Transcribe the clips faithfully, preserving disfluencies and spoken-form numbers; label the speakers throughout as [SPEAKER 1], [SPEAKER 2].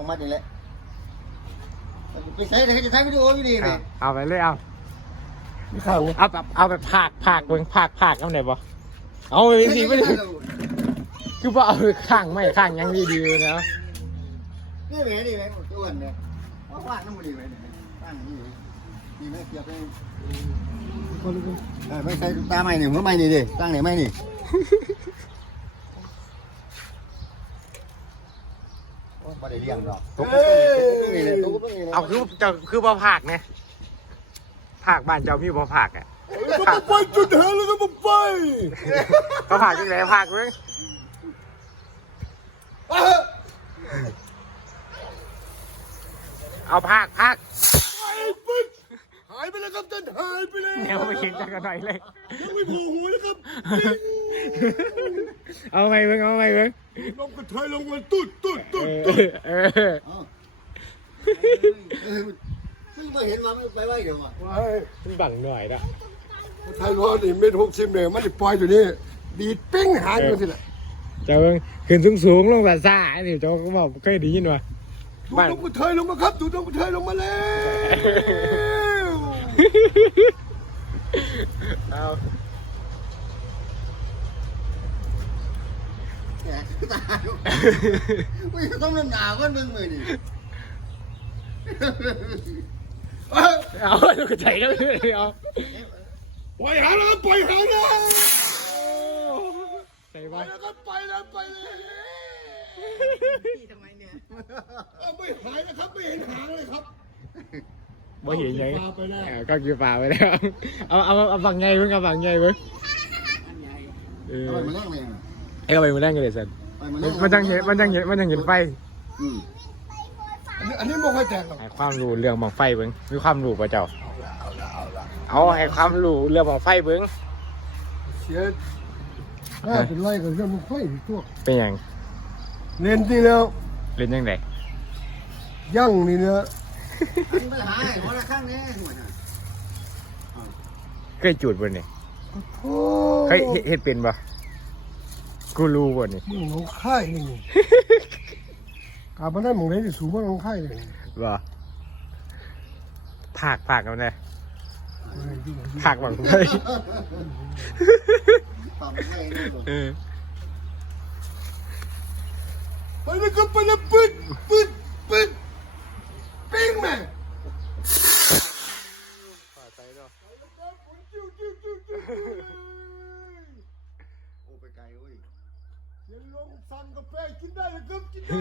[SPEAKER 1] มัดนี่แหละไปใช้แต่จะใช้วิดีโออยู่ดีเลย
[SPEAKER 2] เอาไปเลยเอา
[SPEAKER 3] ไม่ข้าง
[SPEAKER 2] เอาแบบเอาแบบผากผากเบิ่งผากผากเอาไหนบ่เอาไปสิไม่ได้คือว่าเอาข้างไม่ข้างยังดีๆนะ
[SPEAKER 1] นี่ไหมนี่ไหมอ้วนเนี่ยว่าว่างน้ำมันดีไหมตั้งนี่ดีไหมเกี่ยวไปไม่ใช่ตาไม่นี่หัวไม่นี่ดิตั้งไหนไม่นี่ไม่ได้เลี้ยงหรอกตุ๊กตุ๊กนี่เลยตุ๊กตุ๊กนี่เลย
[SPEAKER 2] เอาคือจะคือบ่ผากเนี่ยผากบ้านเจ้าพี่บ่ผากอ่ะ
[SPEAKER 3] ก็ไปจุดเหินแล้วก็ไป
[SPEAKER 2] บ่ผากจังได๋ผากเว้ยเอาผากผาก
[SPEAKER 3] หายไปแล้วครับท่านหายไปแล้ว
[SPEAKER 2] เนี่ยไม่เห็นจังกันหน่อยเลย
[SPEAKER 3] ยังไม่โผล่หัวเลยครับ
[SPEAKER 2] เอาไงเว้ยเอาไงเว้ย
[SPEAKER 3] ลงกระเทยลงมาตุ๊ดตุ๊ดตุ๊ดตุ๊ด
[SPEAKER 2] เออ
[SPEAKER 1] ซึ่งมาเห็นมาไม่ไปไหวเดี๋ยวอ่ะ
[SPEAKER 2] มันบังหน่อยนะ
[SPEAKER 3] ไทยร้อนนี่เม็ดหกสิบเนี่ยมันจะปล่อยอยู่นี่ดีดปิ้งหายไปสิแหละ
[SPEAKER 2] เจ้าเพิ่งขึ้นสูงสูงลงแบบซ่านี่เจ้าก็บอกเคยได้ยินวะ
[SPEAKER 3] ดูน้องกระเทยลงมาครับดูน้องกระเทยลงมาแล้ว
[SPEAKER 2] เอา
[SPEAKER 1] แกตาไม่ต้องน้ำหนาวกันมึงเลยดิ
[SPEAKER 2] เอาลูกใจแล้วเอา
[SPEAKER 3] ปล่อยหาแล้วปล่อยหาแล้ว
[SPEAKER 2] ใส่
[SPEAKER 3] ไป
[SPEAKER 2] บ้า
[SPEAKER 3] แล้วก็ไปแล้วไปเลย
[SPEAKER 1] ทำไมเนี่ย
[SPEAKER 3] ไม่หายนะครับไม่เห็นหางเลยครับ
[SPEAKER 2] บ่เห็นไงก็กินปลาไปแล้วเอาเอาเอาบังไงเพิ่งเอาบังไงเพิ่งเออ
[SPEAKER 1] มันแรงเลย
[SPEAKER 2] ไอ้ก็ไปมันแรงกันเลยสันมันจังเห็นมันจังเห็นมันจังเห็นไฟ
[SPEAKER 3] อันนี้อันนี้มองให้แตกหรอก
[SPEAKER 2] ความรู้เรื่องมองไฟเบิ้งมีความรู้ป่ะเจ้าเอาให้ความรู้เรื่องมองไฟเบิ้ง
[SPEAKER 3] เสียถ้าเป็นไรกับเรื่องมองไฟตัว
[SPEAKER 2] เป็นยัง
[SPEAKER 3] เล่นที่แล้ว
[SPEAKER 2] เล่นยังไง
[SPEAKER 3] ยั่งนี่เนื้อ
[SPEAKER 1] ปัญหาหัวละข้างนี้หัวน่ะ
[SPEAKER 2] เคยจูดบ่เนี่ยเคยเฮ็ดเป็นป่ะกูรู้บ่เนี่ย
[SPEAKER 3] มึงน้องไข่นี่กาบมันได้มึงได้สูงกว่าน้องไข่เลย
[SPEAKER 2] บ่ผากผากเอาเนี่ยผากบังไฟเออ
[SPEAKER 3] ไปแล้วก็ไปแล้วปึ๊ดปึ๊ดปึ๊ดปิ้งแม่
[SPEAKER 1] โอ้ไปไกลเว้ย
[SPEAKER 3] เดี๋ยวลงสั่งกาแฟกินได้เลยครับกินได้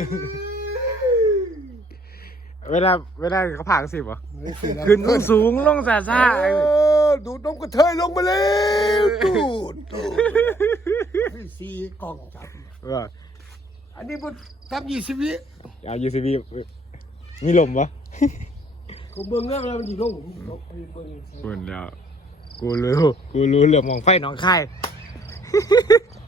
[SPEAKER 2] เวลาเวลาเขาผากสิบ่ขึ้นสูงลงซาซา
[SPEAKER 3] ดูดนมกระเทยลงมาแล้วดูดดูดสี่กล่องจับ
[SPEAKER 2] ว่า
[SPEAKER 3] อันนี้บุทำยี่สิบวิ
[SPEAKER 2] เอายี่สิบวิมีลมปะ
[SPEAKER 3] กูเบิ่งแล้วมันจีลง
[SPEAKER 2] คนแล้วกูรู้กูรู้เรื่องมองไฟน้องไข่